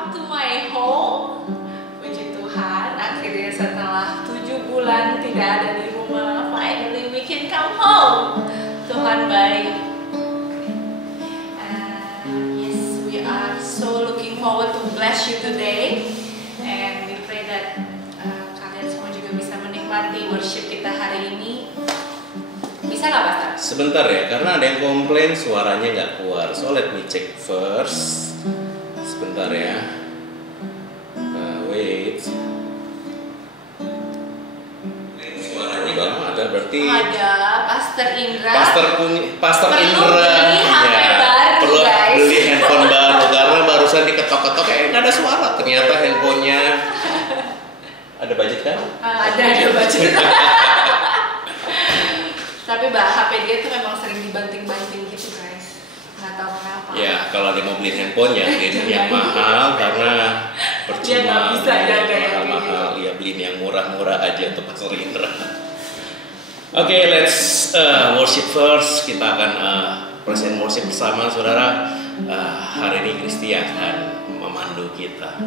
come to my home. Puji Tuhan, akhirnya setelah 7 bulan tidak ada di rumah, finally we can come home. Tuhan baik. Yes, we are so looking forward to bless you today, and we pray that kalian semua juga bisa menikmati worship kita hari ini. Bisa nggak, Pastor? Sebentar ya, karena ada yang komplain suaranya nggak keluar. So let me check first. Sebentar ya. Wait. Suaranya nggak ada, berarti. Ada Pastor Indra. Pastor Indra. Beli HP baru, perlu guys. beli handphone baru karena barusan diketok-ketok nggak ada suara. Ternyata handphonenya ada budget kan? Ada budget. Tapi HP dia tuh memang sering dibanting-banting gitu, guys. Nggak tahu kenapa. Ya, kalau dia mau beli handphone ya beliin yang mahal karena Dia nggak percuma bisa jaga yang mahal. Ya beliin yang murah-murah aja untuk Pastor Indra. Oke, let's worship first. Kita akan present worship bersama, saudara. Hari ini Kristi akan memandu kita.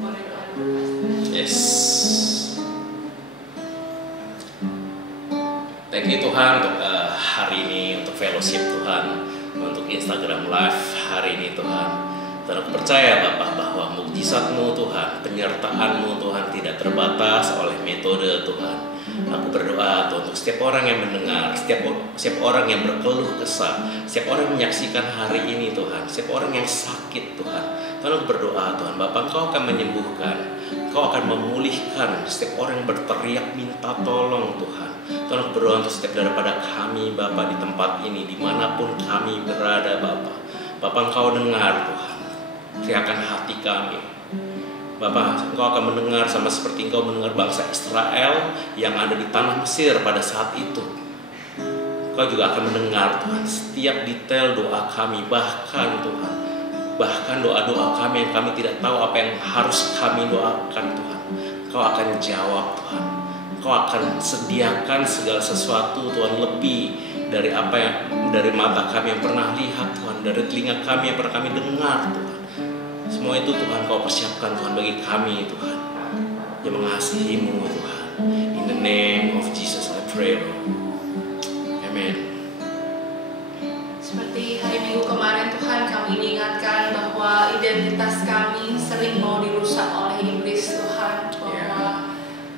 Boleh doa dulu, Pastor. Yes. Thank you Tuhan untuk hari ini, untuk fellowship Tuhan, untuk Instagram Live hari ini Tuhan. Dan aku percaya Bapak bahwa mukjizat-Mu Tuhan, penyertaan-Mu Tuhan tidak terbatas oleh metode Tuhan. Aku berdoa Tuhan untuk setiap orang yang mendengar, setiap orang yang berkeluh kesah, setiap orang yang menyaksikan hari ini Tuhan, setiap orang yang sakit Tuhan. Tuhan aku berdoa Tuhan, Bapak Engkau akan menyembuhkan, Engkau akan memulihkan setiap orang yang berteriak minta tolong Tuhan. Tuhan aku berdoa untuk setiap daripada kami Bapak di tempat ini, dimanapun kami berada Bapak. Bapak Engkau dengar Tuhan teriakan hati kami. Bapak, Engkau akan mendengar sama seperti Engkau mendengar bangsa Israel yang ada di tanah Mesir pada saat itu. Engkau juga akan mendengar Tuhan setiap detail doa kami, bahkan Tuhan, bahkan doa-doa kami yang kami tidak tahu apa yang harus kami doakan Tuhan. Engkau akan jawab Tuhan. Engkau akan sediakan segala sesuatu Tuhan, lebih dari apa yang dari mata kami yang pernah lihat Tuhan, dari telinga kami yang pernah kami dengar Tuhan. Semua itu Tuhan Kau persiapkan Tuhan bagi kami Tuhan yang mengasihi-Mu Tuhan. In the name of Jesus I pray Lord. Amen. Seperti hari Minggu kemarin Tuhan, kami diingatkan bahwa identitas kami sering mau dirusak oleh iblis Tuhan,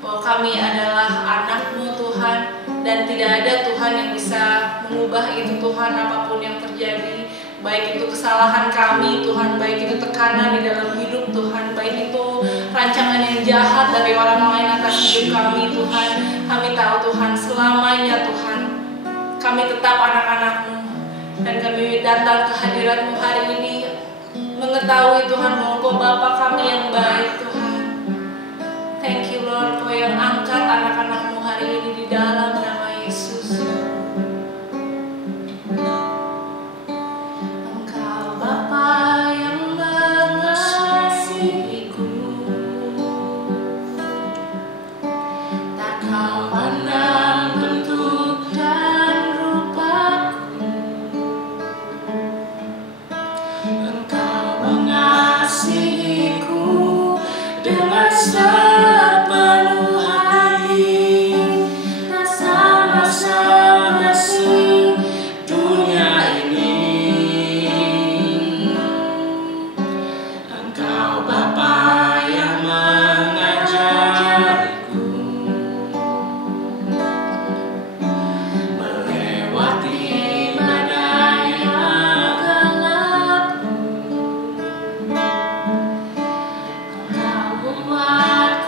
bahwa kami adalah anak-Mu Tuhan, dan tidak ada Tuhan yang bisa mengubah itu Tuhan, apapun yang terjadi, baik itu kesalahan kami Tuhan, baik itu tekanan di dalam hidup Tuhan, baik itu rancangan yang jahat dari orang lain atas hidup kami Tuhan. Kami tahu Tuhan, selamanya Tuhan kami tetap anak-anak-Mu, dan kami datang ke hadirat-Mu hari ini mengetahui Tuhan bahwa Engkau Bapa kami yang baik Tuhan. Thank you Lord, Kau yang angkat anak-anak-Mu hari ini di dalam nama Yesus. Engkau Bapa yang mengasihiku, tak Kau pandang bentuk dan rupaku. Engkau mengasihiku dengan sepenuh hati, tak sama-sama dunia ini. Engkau Bapa yang mengajariku melewati badai yang gelap. Kau membuat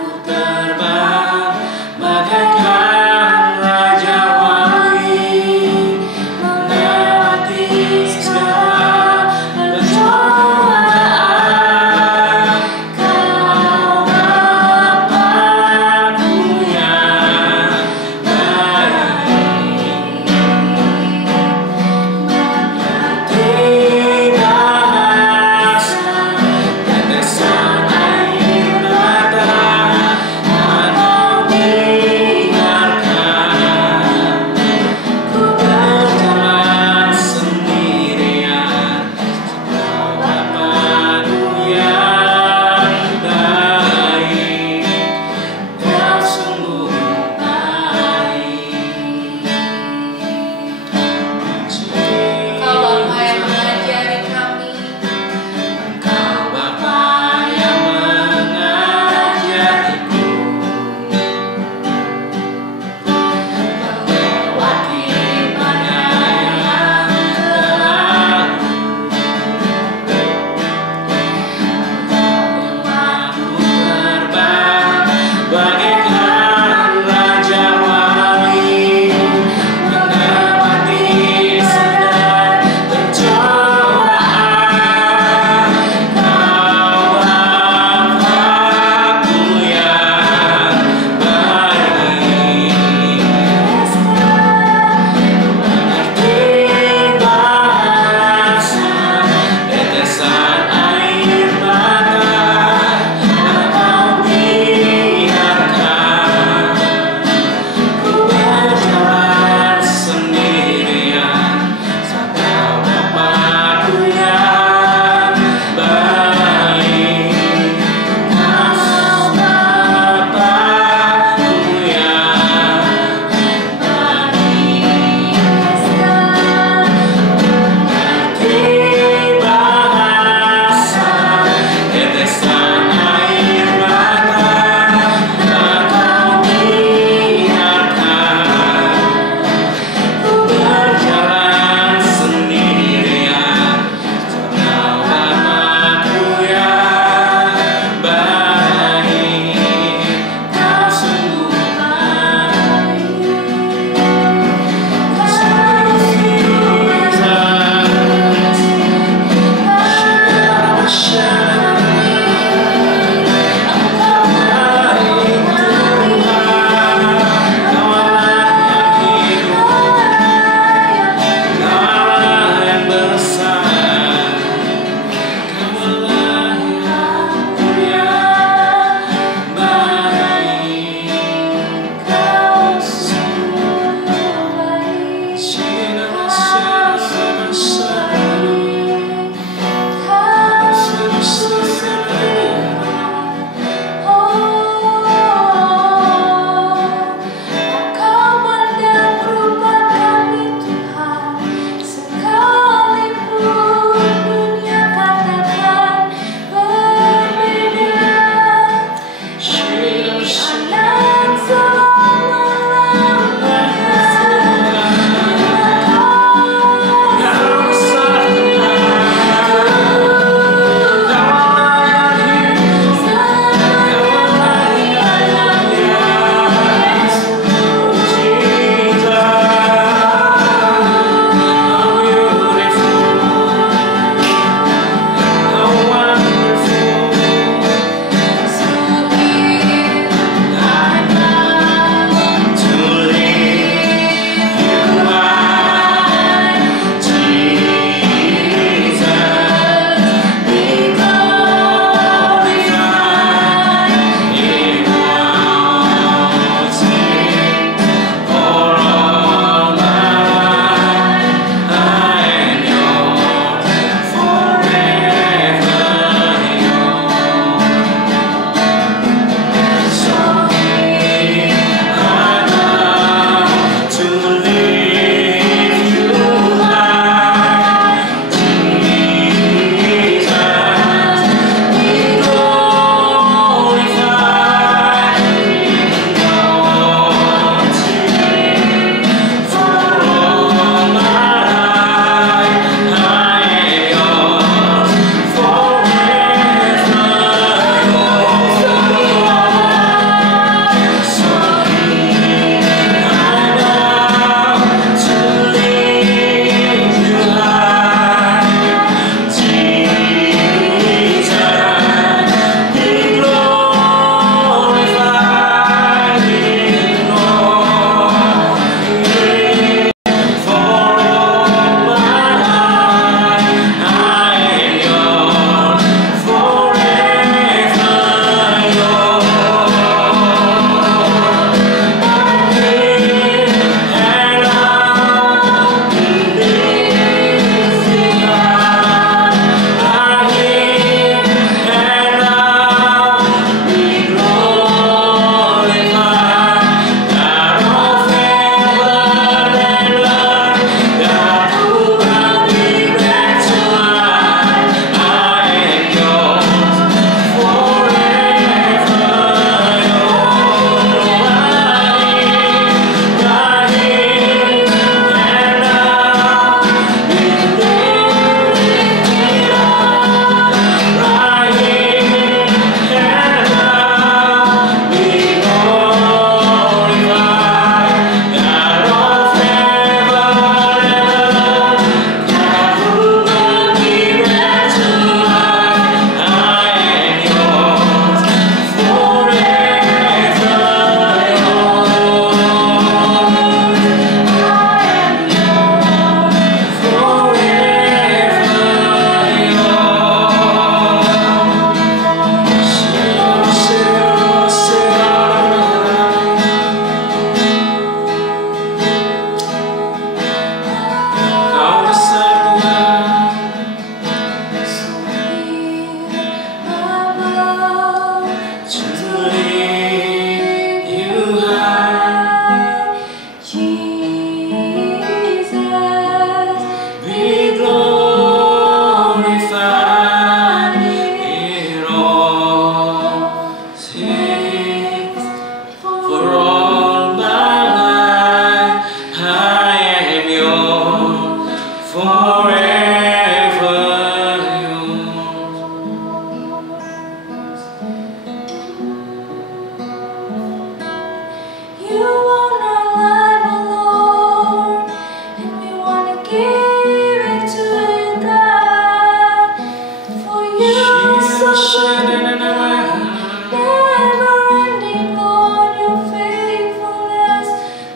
Never-ending, Lord, your faithfulness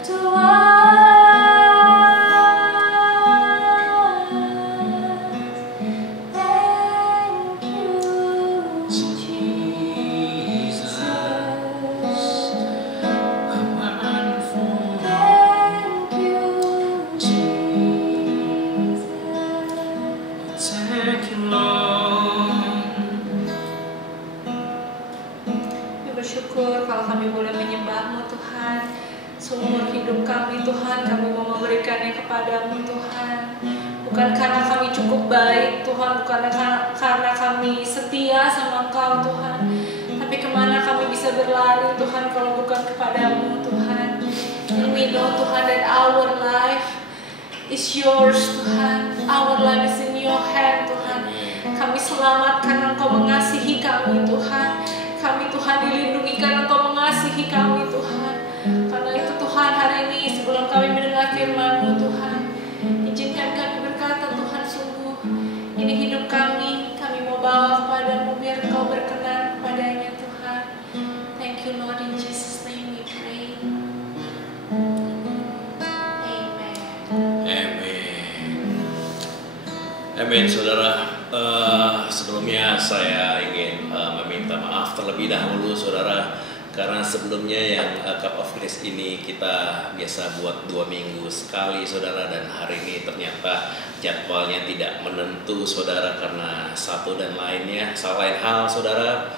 to us. Thank you, Jesus. Thank you, Jesus. Thank you, Lord. Kami bersyukur kalau kami boleh menyembah-Mu Tuhan. Seumur hidup kami Tuhan, kami mau memberikannya kepadamu Tuhan. Bukan karena kami cukup baik Tuhan, bukan karena kami setia sama Engkau Tuhan, tapi kemana kami bisa berlari Tuhan kalau bukan kepadamu Tuhan. And we know Tuhan that our life is yours Tuhan. Our life is in your hand Tuhan. Kami selamat karena Engkau mengasihi kami Tuhan. Kami Tuhan dilindungi karena Engkau mengasihi kami Tuhan. Karena itu Tuhan, hari ini sebelum kami mendengar firman-Mu Tuhan, izinkan kami berkata Tuhan, sungguh ini hidup kami mau bawa kepadamu biar Engkau berkenan kepadanya Tuhan. Thank you Lord, in Jesus name we pray. Amen. Amin. Amin, saudara. Sebelumnya saya ingin meminta maaf terlebih dahulu, saudara, karena sebelumnya yang Cup of Grace ini kita biasa buat 2 minggu sekali, saudara, dan hari ini ternyata jadwalnya tidak menentu, saudara, karena satu dan lainnya. Lain hal, saudara,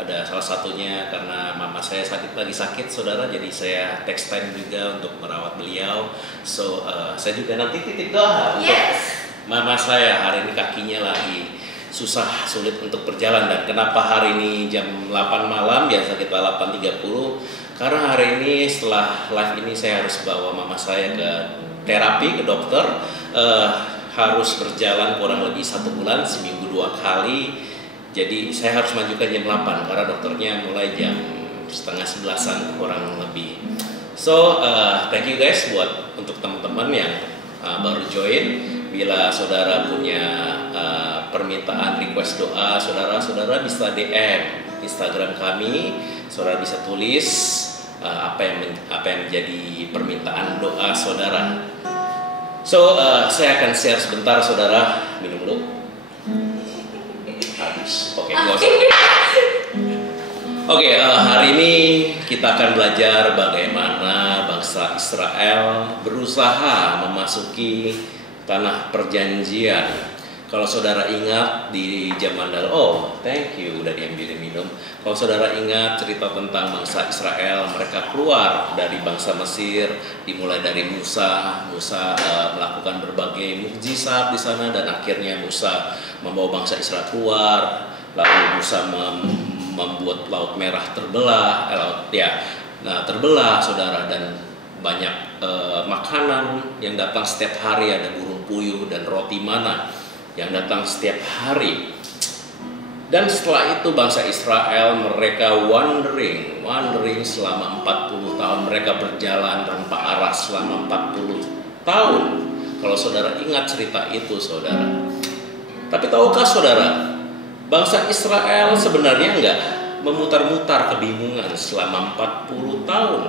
ada salah satunya karena mama saya lagi sakit, saudara, jadi saya text time juga untuk merawat beliau. So saya juga nanti titip doa untuk mama saya. Hari ini kakinya lagi sulit untuk berjalan. Dan kenapa hari ini jam 8 malam, biasa kita 8.30, karena hari ini setelah live ini saya harus bawa mama saya ke terapi, ke dokter, harus berjalan kurang lebih 1 bulan, seminggu 2 kali. Jadi saya harus majukan jam 8 karena dokternya mulai jam setengah 11-an kurang lebih. So thank you guys buat untuk teman-teman yang baru join. Bila saudara punya permintaan request doa, saudara bisa DM Instagram kami. Saudara bisa tulis apa yang menjadi permintaan doa saudara. So saya akan share sebentar, saudara. Minum dulu. Habis. Oke, hari ini kita akan belajar bagaimana bangsa Israel berusaha memasuki tanah perjanjian. Kalau saudara ingat di zaman thank you udah diambilin minum. Kalau saudara ingat cerita tentang bangsa Israel, mereka keluar dari bangsa Mesir, dimulai dari Musa melakukan berbagai mukjizat di sana, dan akhirnya Musa membawa bangsa Israel keluar. Lalu Musa membuat Laut Merah terbelah, terbelah, saudara, dan banyak makanan yang datang setiap hari. Ada burung puyuh dan roti mana yang datang setiap hari. Dan setelah itu bangsa Israel mereka wandering selama 40 tahun. Mereka berjalan tanpa arah selama 40 tahun. Kalau saudara ingat cerita itu, saudara. Tapi tahukah saudara, bangsa Israel sebenarnya enggak memutar-mutar kebingungan selama 40 tahun.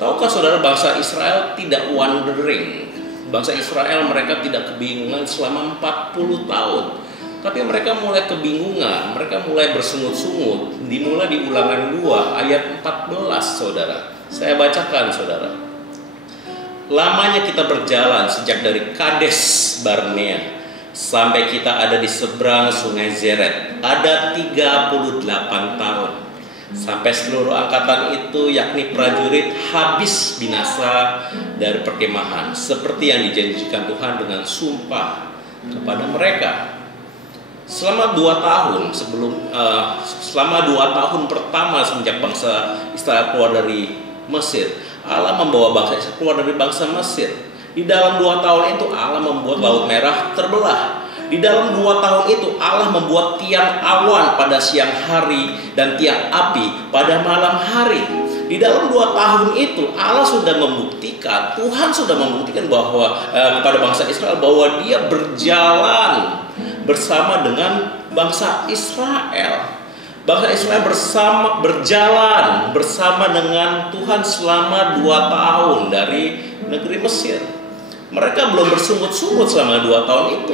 Tahukah saudara, bangsa Israel tidak wandering. Bangsa Israel mereka tidak kebingungan selama 40 tahun. Tapi mereka mulai kebingungan, mereka mulai bersungut-sungut. Dimulai di Ulangan 2 ayat 14, saudara. Saya bacakan, saudara. Lamanya kita berjalan sejak dari Kades Barnea sampai kita ada di seberang sungai Zered. Ada 38 tahun. Sampai seluruh angkatan itu, yakni prajurit, habis binasa dari perkemahan, seperti yang dijanjikan Tuhan dengan sumpah kepada mereka. Selama 2 tahun pertama semenjak bangsa Israel keluar dari Mesir, Allah membawa bangsa Israel keluar dari bangsa Mesir. Di dalam 2 tahun itu Allah membuat Laut Merah terbelah. Di dalam 2 tahun itu Allah membuat tiang awan pada siang hari dan tiang api pada malam hari. Di dalam 2 tahun itu Allah sudah membuktikan, Tuhan sudah membuktikan bahwa kepada bangsa Israel bahwa Dia berjalan bersama dengan bangsa Israel. Bangsa Israel berjalan bersama dengan Tuhan selama 2 tahun dari negeri Mesir. Mereka belum bersungut-sungut selama 2 tahun itu.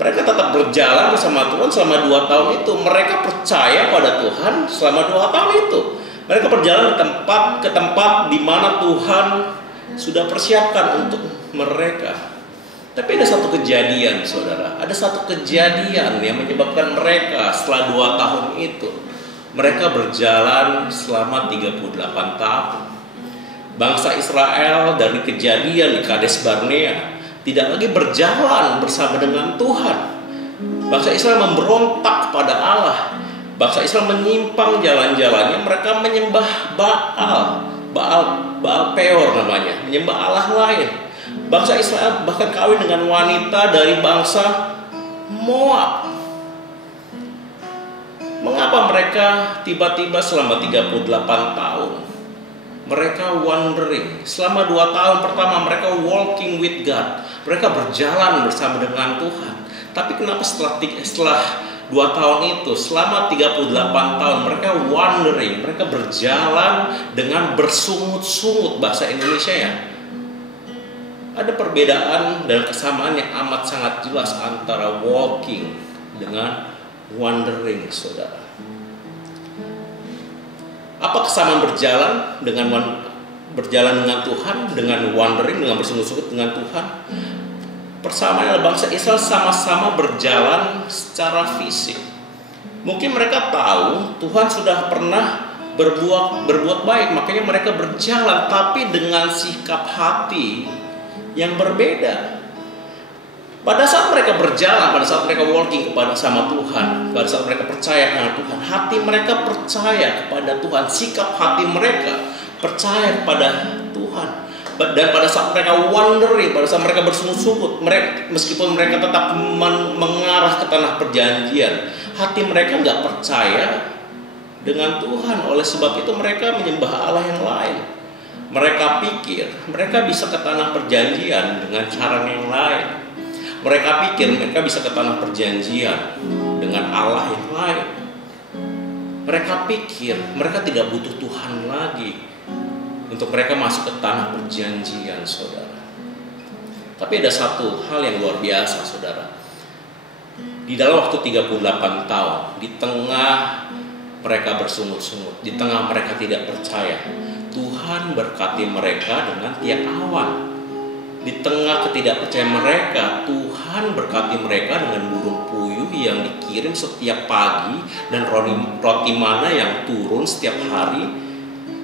Mereka tetap berjalan bersama Tuhan selama 2 tahun itu. Mereka percaya pada Tuhan selama 2 tahun itu. Mereka berjalan ke tempat di mana Tuhan sudah persiapkan untuk mereka. Tapi ada satu kejadian, saudara. Ada satu kejadian yang menyebabkan mereka setelah 2 tahun itu, mereka berjalan selama 38 tahun. Bangsa Israel dari kejadian di Kades Barnea tidak lagi berjalan bersama dengan Tuhan. Bangsa Israel memberontak pada Allah. Bangsa Israel menyimpang jalan-jalannya. Mereka menyembah Baal Peor namanya, menyembah Allah lain. Bangsa Israel bahkan kawin dengan wanita dari bangsa Moab. Mengapa mereka tiba-tiba selama 38 tahun mereka wandering? Selama 2 tahun pertama mereka walking with God. Mereka berjalan bersama dengan Tuhan. Tapi kenapa setelah 2 tahun itu, selama 38 tahun mereka wandering, mereka berjalan dengan bersungut-sungut, bahasa Indonesia ya. Ada perbedaan dan kesamaan yang amat sangat jelas antara walking dengan wandering, saudara. Apa kesamaan berjalan dengan Tuhan, dengan wandering, dengan bersungut-sungut dengan Tuhan? Persamaan adalah bangsa Israel sama-sama berjalan secara fisik. Mungkin mereka tahu Tuhan sudah pernah berbuat baik, makanya mereka berjalan, tapi dengan sikap hati yang berbeda. Pada saat mereka berjalan, pada saat mereka walking sama Tuhan, pada saat mereka percaya dengan Tuhan, hati mereka percaya kepada Tuhan, sikap hati mereka percaya kepada Tuhan. Dan pada saat mereka wandering, pada saat mereka bersungut-sungut, meskipun mereka tetap mengarah ke tanah perjanjian, hati mereka nggak percaya dengan Tuhan. Oleh sebab itu mereka menyembah Allah yang lain. Mereka pikir mereka bisa ke tanah perjanjian dengan cara yang lain. Mereka pikir mereka bisa ke tanah perjanjian dengan Allah yang lain. Mereka pikir mereka tidak butuh Tuhan lagi untuk mereka masuk ke tanah perjanjian, saudara. Tapi ada satu hal yang luar biasa, saudara. Di dalam waktu 38 tahun, di tengah mereka bersungut-sungut, di tengah mereka tidak percaya, Tuhan berkati mereka dengan tiap awan. Di tengah ketidakpercayaan mereka, Tuhan berkati mereka dengan burung puyuh yang dikirim setiap pagi dan roti mana yang turun setiap hari.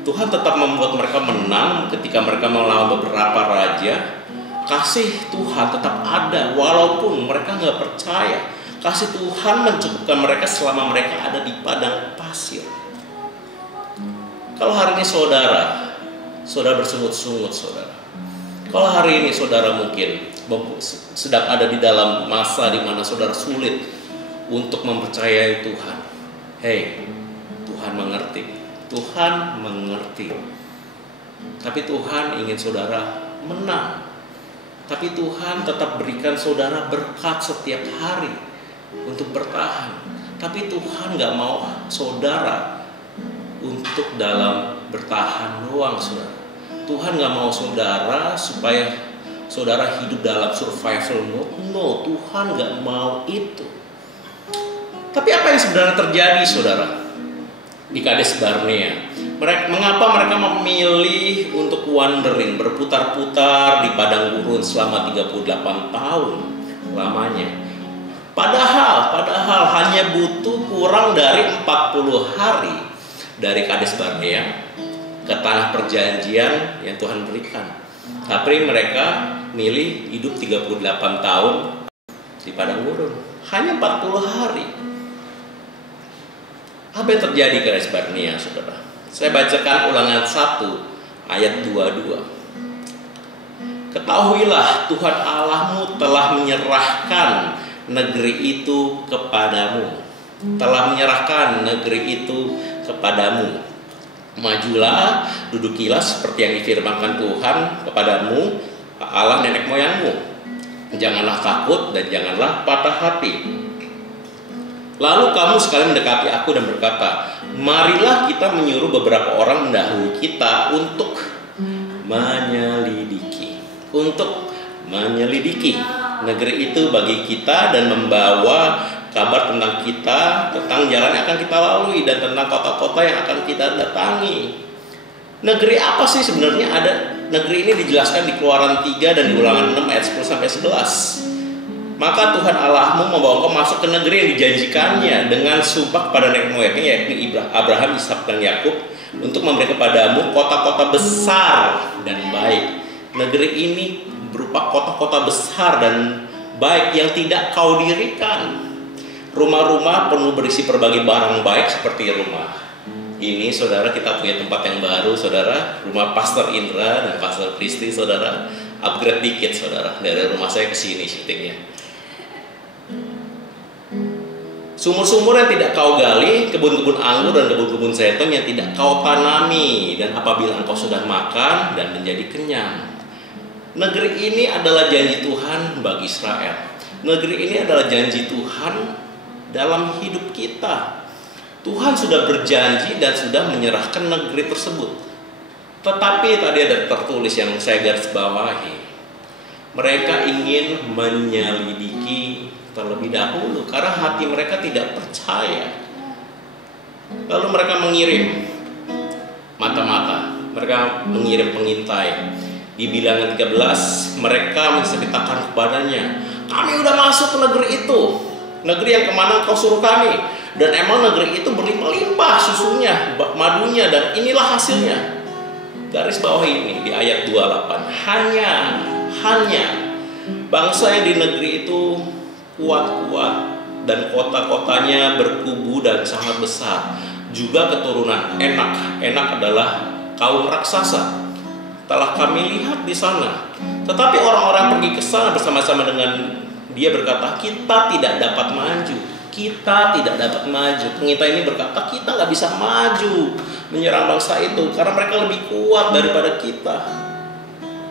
Tuhan tetap membuat mereka menang ketika mereka melawan beberapa raja. Kasih Tuhan tetap ada walaupun mereka nggak percaya. Kasih Tuhan mencukupkan mereka selama mereka ada di padang pasir. Kalau hari ini saudara bersungut-sungut, saudara. Kalau hari ini saudara mungkin sedang ada di dalam masa di mana saudara sulit untuk mempercayai Tuhan. Hey, Tuhan mengerti. Tuhan mengerti. Tapi Tuhan ingin saudara menang. Tapi Tuhan tetap berikan saudara berkat setiap hari untuk bertahan. Tapi Tuhan gak mau saudara untuk dalam bertahan doang, saudara. Tuhan gak mau saudara supaya saudara hidup dalam survival mode. No, Tuhan gak mau itu. Tapi apa yang sebenarnya terjadi, saudara, di Kades Barnea? Mengapa mereka memilih untuk wandering, berputar-putar di padang gurun selama 38 tahun lamanya? Padahal hanya butuh kurang dari 40 hari dari Kades Barnea ke tanah perjanjian yang Tuhan berikan. Tapi mereka milih hidup 38 tahun di padang gurun. Hanya 40 hari. Apa yang terjadi ke Kades Barnea, saudara? Saya bacakan Ulangan 1 ayat 22. Ketahuilah Tuhan Allahmu telah menyerahkan negeri itu kepadamu. Telah menyerahkan negeri itu kepadamu. Majulah, dudukilah seperti yang difirmankan Tuhan kepadamu, Allah nenek moyangmu. Janganlah takut dan janganlah patah hati. Lalu kamu sekali mendekati aku dan berkata, marilah kita menyuruh beberapa orang mendahului kita untuk menyelidiki negeri itu bagi kita dan membawa kabar tentang kita, tentang jalan yang akan kita lalui dan tentang kota-kota yang akan kita datangi. Negeri apa sih sebenarnya? Ada negeri ini dijelaskan di Keluaran 3 dan di Ulangan 6 ayat 10 sampai 11. Maka Tuhan Allahmu membawa engkau masuk ke negeri yang dijanjikannya dengan sumpah kepada nenek moyangnya, yakni Abraham, Ishak dan Yakub, untuk memberi kepadamu kota-kota besar dan baik. Negeri ini berupa kota-kota besar dan baik yang tidak kau dirikan. Rumah-rumah penuh berisi berbagai barang baik seperti rumah. Ini saudara, kita punya tempat yang baru saudara, rumah Pastor Indra dan Pastor Kristi saudara. Upgrade dikit saudara, dari rumah saya ke sini syutingnya. Sumur-sumur yang tidak kau gali, kebun-kebun anggur dan kebun-kebun zaitun yang tidak kau tanami, dan apabila engkau sudah makan dan menjadi kenyang. Negeri ini adalah janji Tuhan bagi Israel. Negeri ini adalah janji Tuhan dalam hidup kita. Tuhan sudah berjanji dan sudah menyerahkan negeri tersebut. Tetapi tadi ada tertulis yang saya garis bawahi. Mereka ingin menyelidiki terlebih dahulu karena hati mereka tidak percaya. Lalu mereka mengirim mata-mata, mereka mengirim pengintai. Di Bilangan 13 mereka menceritakan kepadanya, kami udah masuk ke negeri itu, negeri yang kemana kau suruh kami, dan emang negeri itu berlimpah-limpah susunya, madunya, dan inilah hasilnya. Garis bawah ini di ayat 28, hanya bangsa yang di negeri itu kuat-kuat dan kota-kotanya berkubu dan sangat besar, juga keturunan Enak adalah kaum raksasa. Telah kami lihat di sana. Tetapi orang-orang pergi ke sana bersama-sama dengan dia berkata, kita tidak dapat maju. Pengintai ini berkata, kita nggak bisa maju menyerang bangsa itu karena mereka lebih kuat daripada kita.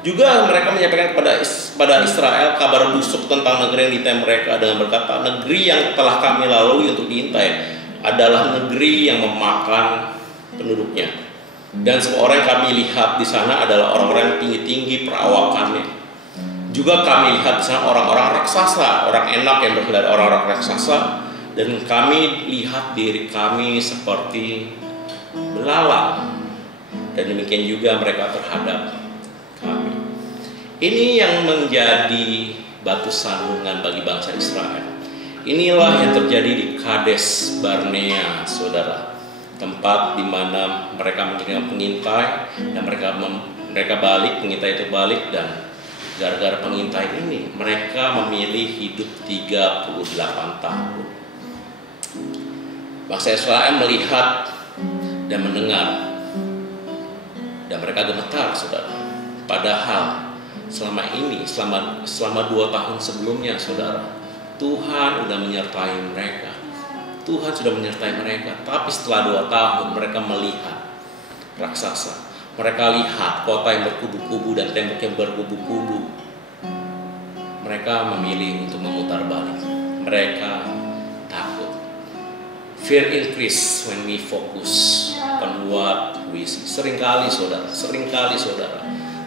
Juga mereka menyampaikan kepada Israel kabar busuk tentang negeri yang diintai mereka dengan berkata, negeri yang telah kami lalui untuk diintai adalah negeri yang memakan penduduknya. Dan semua orang yang kami lihat di sana adalah orang-orang yang tinggi-tinggi perawakannya. Juga kami lihat di sana orang-orang raksasa, orang Enak yang berasal dari orang-orang raksasa, dan kami lihat diri kami seperti belalang. Dan demikian juga mereka terhadap kami. Ini yang menjadi batu sandungan bagi bangsa Israel. Inilah yang terjadi di Kades Barnea, saudara. Tempat di mana mereka mengirim pengintai dan mereka balik, pengintai itu balik, dan gara-gara pengintai ini mereka memilih hidup 38 tahun. Bangsa Israel melihat dan mendengar dan mereka gemetar, saudara. Padahal selama 2 tahun sebelumnya, saudara, Tuhan sudah menyertai mereka. Tapi setelah 2 tahun mereka melihat raksasa. Mereka lihat kota yang berkubu-kubu dan tembok yang berkubu-kubu. Mereka memilih untuk memutar balik. Mereka takut. Fear increase when we focus on what we see. Seringkali saudara,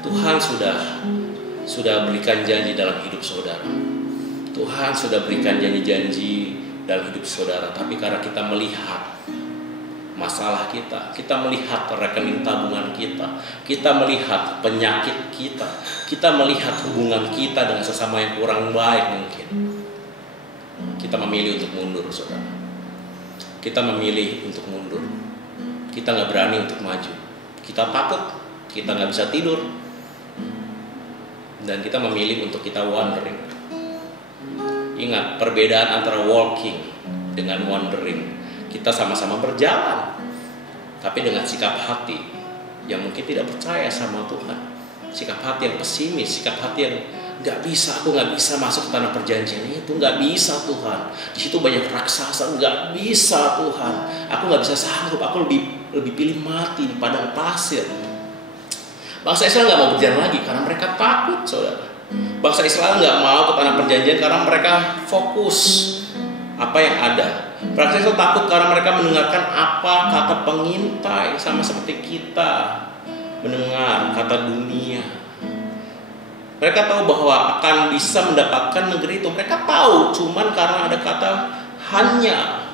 Tuhan sudah berikan janji dalam hidup saudara. Tuhan sudah berikan janji-janji dalam hidup saudara, tapi karena kita melihat masalah kita melihat rekening tabungan kita melihat penyakit kita melihat hubungan kita dengan sesama yang kurang baik mungkin, kita memilih untuk mundur, saudara. Kita memilih untuk mundur. Kita nggak berani untuk maju. Kita takut, kita nggak bisa tidur, dan kita memilih untuk kita wandering. Ingat perbedaan antara walking dengan wandering. Kita sama-sama berjalan, tapi dengan sikap hati yang mungkin tidak percaya sama Tuhan, sikap hati yang pesimis, sikap hati yang aku nggak bisa masuk ke tanah perjanjian itu, nggak bisa Tuhan. Di situ banyak raksasa, nggak bisa Tuhan. Aku nggak bisa sanggup, aku lebih pilih mati di padang pasir. Bangsa Israel nggak mau berjalan lagi karena mereka takut, saudara. Bangsa Israel nggak mau ke tanah perjanjian karena mereka fokus apa yang ada. Rakyat Israel takut karena mereka mendengarkan apa kata pengintai, sama seperti kita mendengar kata dunia. Mereka tahu bahwa akan bisa mendapatkan negeri itu. Mereka tahu, cuman karena ada kata hanya.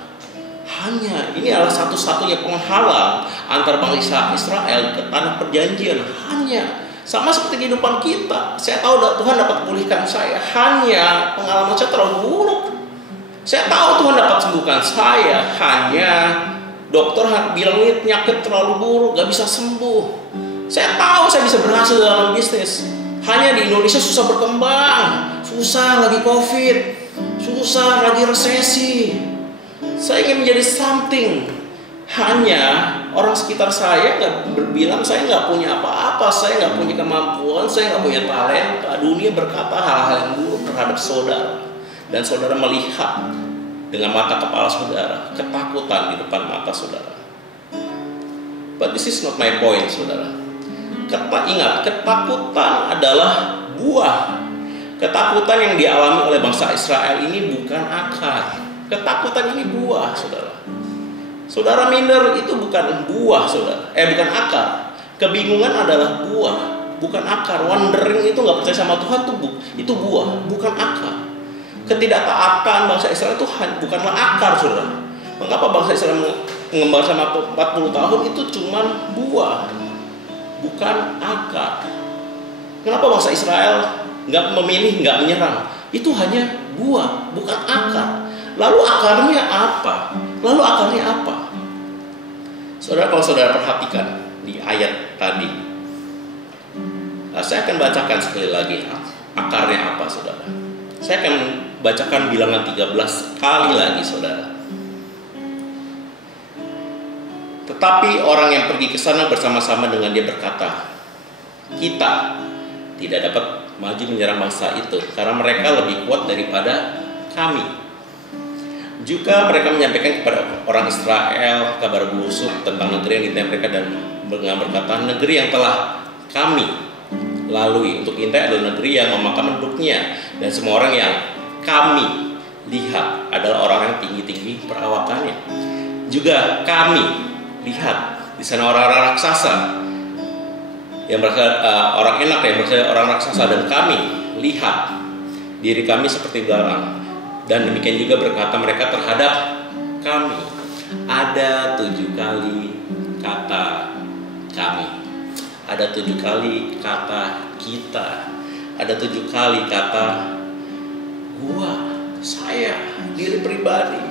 Ini adalah satu-satunya penghalang antara bangsa Israel ke tanah perjanjian. Hanya. Sama seperti kehidupan kita. Saya tahu Tuhan dapat pulihkan saya. Hanya pengalaman saya terlalu buruk. Saya tahu Tuhan dapat sembuhkan saya. Hanya dokter bilang ini penyakit terlalu buruk, gak bisa sembuh. Saya tahu saya bisa berhasil dalam bisnis. Hanya di Indonesia susah berkembang, susah lagi COVID, susah lagi resesi. Saya ingin menjadi something. Hanya orang sekitar saya nggak berbilang saya nggak punya apa-apa, saya nggak punya kemampuan, saya nggak punya talenta. Dunia berkata hal-hal yang buruk terhadap saudara, dan saudara melihat dengan mata kepala saudara, ketakutan di depan mata saudara. But this is not my point, saudara. Ingat, ketakutan adalah buah. Ketakutan yang dialami oleh bangsa Israel ini bukan akar. Ketakutan ini buah, saudara. Saudara minder itu bukan buah, saudara. Bukan akar. Kebingungan adalah buah, bukan akar. Wondering itu nggak percaya sama Tuhan itu buah, bukan akar. Ketidaktaatan bangsa Israel itu bukanlah akar, saudara. Mengapa bangsa Israel mengembara sama 40 tahun itu cuma buah, bukan akar. Kenapa bangsa Israel nggak menyerang? Itu hanya buah, bukan akar. Lalu akarnya apa? Saudara, kalau saudara perhatikan di ayat tadi, saya akan bacakan sekali lagi akarnya apa, saudara. Saya akan bacakan bilangan 13 kali lagi, saudara. Tetapi orang yang pergi ke sana bersama-sama dengan dia berkata, kita tidak dapat maju menyerang bangsa itu karena mereka lebih kuat daripada kami. Juga mereka menyampaikan kepada orang Israel kabar busuk tentang negeri yang diintai mereka dan berkata, negeri yang telah kami lalui untuk intai adalah negeri yang memakan penduduknya, dan semua orang yang kami lihat adalah orang yang tinggi-tinggi perawakannya. Juga kami lihat di sana orang-orang raksasa yang merasa orang enak, yang merasa orang raksasa, dan kami lihat diri kami seperti belerang. Dan demikian juga berkata mereka terhadap kami. Ada 7 kali kata kami, ada 7 kali kata kita, ada 7 kali kata gua, saya, diri pribadi.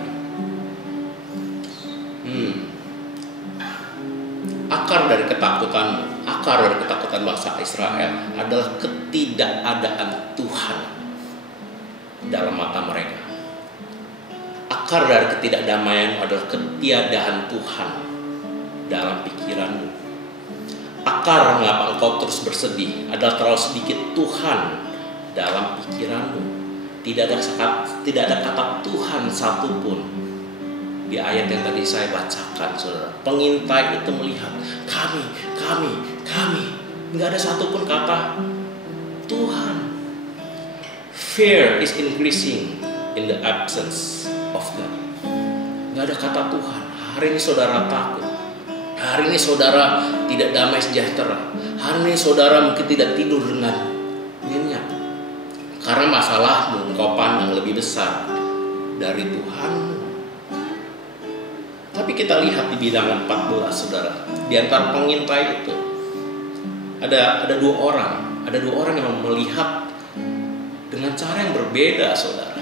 Akar dari ketakutan bangsa Israel adalah ketidakadaan Tuhan dalam mata mereka. Akar dari ketidakdamaian adalah ketiadaan Tuhan dalam pikiranmu. Akar mengapa engkau terus bersedih adalah terlalu sedikit Tuhan dalam pikiranmu. Tidak ada kata Tuhan satupun di ayat yang tadi saya bacakan, saudara. Pengintai itu melihat kami. Nggak ada satupun kata Tuhan. Fear is increasing in the absence of God. Nggak ada kata Tuhan. Hari ini saudara takut. Hari ini saudara tidak damai sejahtera. Hari ini saudara mungkin tidak tidur dengan nyenyak. Karena masalahmu engkau pandang lebih besar dari Tuhanmu. Tapi kita lihat di bilangan 14, saudara. Di antara pengintai itu ada dua orang yang melihat dengan cara yang berbeda, saudara.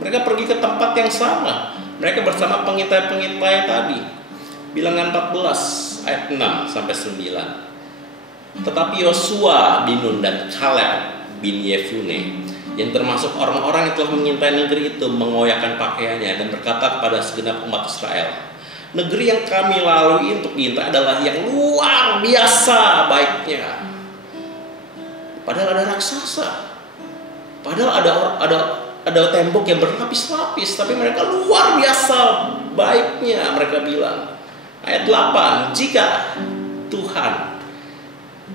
Mereka pergi ke tempat yang sama. Mereka bersama pengintai-pengintai tadi. Bilangan 14 ayat 6 sampai 9. Tetapi Yosua bin Nun dan Kaleb bin Yefune, yang termasuk orang-orang yang telah mengintai negeri itu, mengoyakkan pakaiannya dan berkata kepada segenap umat Israel, negeri yang kami lalui untuk diintai adalah yang luar biasa baiknya. Padahal ada raksasa, padahal ada tembok yang berlapis-lapis, tapi mereka luar biasa baiknya, mereka bilang. Ayat 8, jika Tuhan,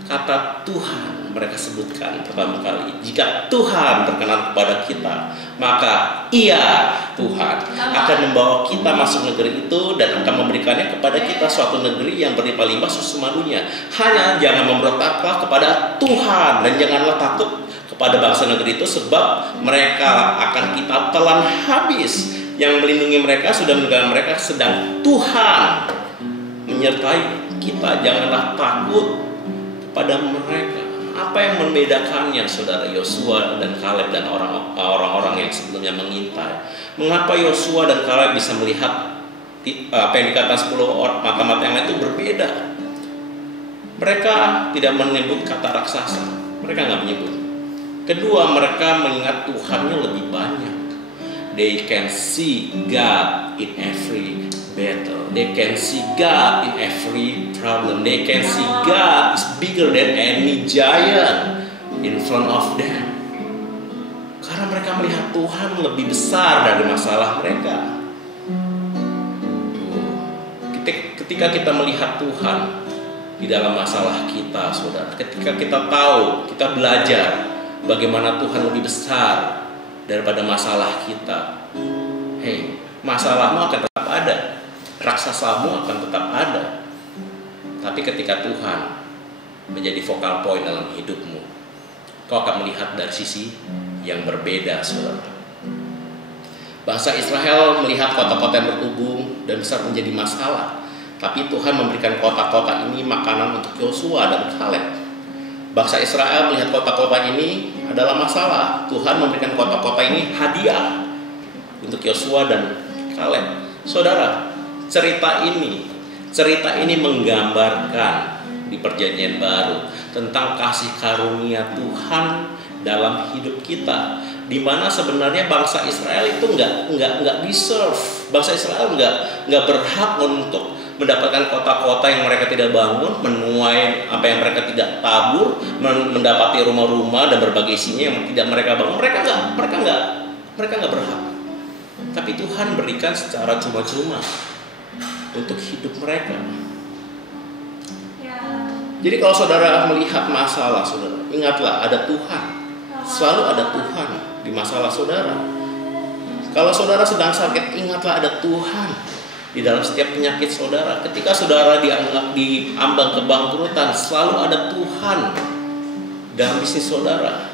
kata Tuhan mereka sebutkan pertama kali. Jika Tuhan berkenan kepada kita, maka Ia, Tuhan, akan membawa kita masuk negeri itu dan akan memberikannya kepada kita suatu negeri yang berlimpah-limpah susu madunya. Hanya jangan memberontaklah kepada Tuhan dan janganlah takut kepada bangsa negeri itu, sebab mereka akan kita telan habis. Yang melindungi mereka sudah meninggalkan mereka, sedang Tuhan menyertai kita. Janganlah takut kepada mereka. Apa yang membedakannya, saudara, Yosua dan Kaleb dan orang-orang yang sebelumnya mengintai? Mengapa Yosua dan Kaleb bisa melihat apa yang dikatakan 10 mata-mata yang lain itu berbeda? Mereka tidak menyebut kata raksasa. Mereka nggak menyebut. Kedua, mereka mengingat Tuhannya lebih banyak. They can see God in every battle. They can see God in every problem. They can see God is bigger than any giant in front of them. Karena mereka melihat Tuhan lebih besar dari masalah mereka. Ketika kita melihat Tuhan di dalam masalah kita, saudara, ketika kita tahu, kita belajar bagaimana Tuhan lebih besar daripada masalah kita, masalahmu akan tetap ada, raksasamu akan tetap ada. Tapi ketika Tuhan menjadi focal point dalam hidupmu, kau akan melihat dari sisi yang berbeda, saudara. Bangsa Israel melihat kota-kota yang berhubung dan besar menjadi masalah, tapi Tuhan memberikan kota-kota ini makanan untuk Yosua dan Kaleb. Bangsa Israel melihat kota-kota ini adalah masalah. Tuhan memberikan kota-kota ini hadiah untuk Yosua dan Kaleb. Saudara, cerita ini menggambarkan di Perjanjian Baru tentang kasih karunia Tuhan dalam hidup kita, di mana sebenarnya bangsa Israel itu nggak deserve. Bangsa Israel nggak berhak untuk mendapatkan kota-kota yang mereka tidak bangun, menuai apa yang mereka tidak tabur, mendapati rumah-rumah dan berbagai isinya yang tidak mereka bangun. Mereka nggak berhak. Tapi Tuhan berikan secara cuma-cuma untuk hidup mereka. Jadi kalau saudara melihat masalah, saudara, ingatlah ada Tuhan. Selalu ada Tuhan di masalah saudara. Kalau saudara sedang sakit, ingatlah ada Tuhan di dalam setiap penyakit saudara. Ketika saudara di ambang kebangkrutan, selalu ada Tuhan dalam bisnis saudara.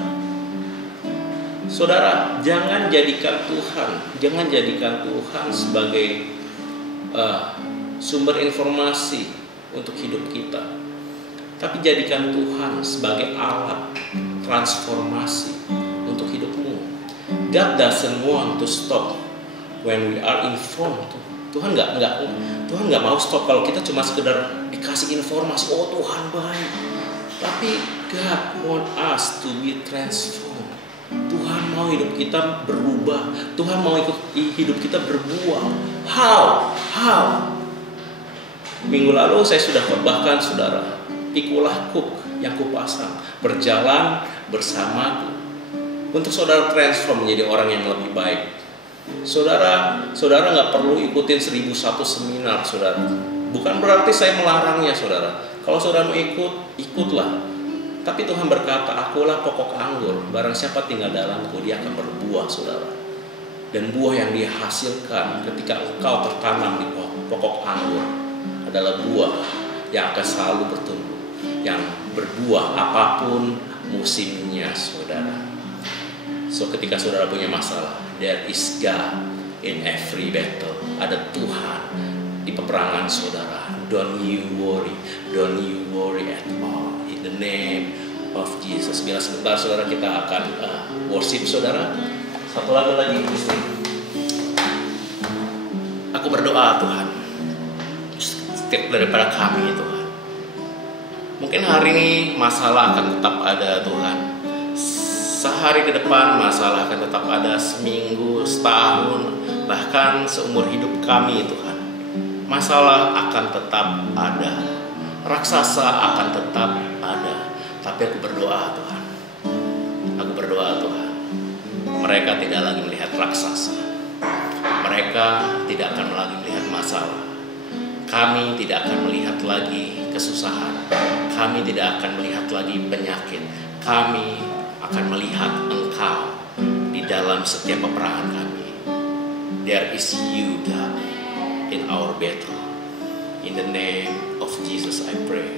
Saudara, jangan jadikan Tuhan sebagai sumber informasi untuk hidup kita, tapi jadikan Tuhan sebagai alat transformasi untuk hidupmu. God doesn't want to stop when we are informed. Tuhan nggak mau stop kalau kita cuma sekedar dikasih informasi, oh Tuhan baik. Tapi God want us to be transformed. Tuhan mau hidup kita berubah. Tuhan mau hidup kita berbuah. How? Minggu lalu saya sudah khotbahkan, saudara. Pikulah kuk yang kupasang, berjalan bersamaku. Untuk saudara transform menjadi orang yang lebih baik. Saudara nggak perlu ikutin 1001 seminar, saudara. Bukan berarti saya melarangnya, saudara. Kalau saudara mau ikutlah. Tapi Tuhan berkata, akulah pokok anggur. Barang siapa tinggal dalamku, dia akan berbuah, saudara. Dan buah yang dihasilkan ketika engkau tertanam di pokok anggur adalah buah yang akan selalu bertumbuh, yang berbuah apapun musimnya, saudara. So ketika saudara punya masalah, there is God in every battle. Ada Tuhan di peperangan saudara. Don't you worry at all. In the name of Jesus. Bila sebentar saudara kita akan worship, saudara. Satu lagu lagi. Aku berdoa, Tuhan, setiap daripada kami, Tuhan. Mungkin hari ini masalah akan tetap ada, Tuhan. Sehari ke depan masalah akan tetap ada, seminggu, setahun, bahkan seumur hidup kami, Tuhan. Masalah akan tetap ada, raksasa akan tetap ada. Tapi aku berdoa, Tuhan. Mereka tidak lagi melihat raksasa. Mereka tidak akan lagi melihat masalah. Kami tidak akan melihat lagi kesusahan. Kami tidak akan melihat lagi penyakit. kami akan melihat Engkau di dalam setiap peperangan kami. There is you, God, in our battle. In the name of Jesus I pray.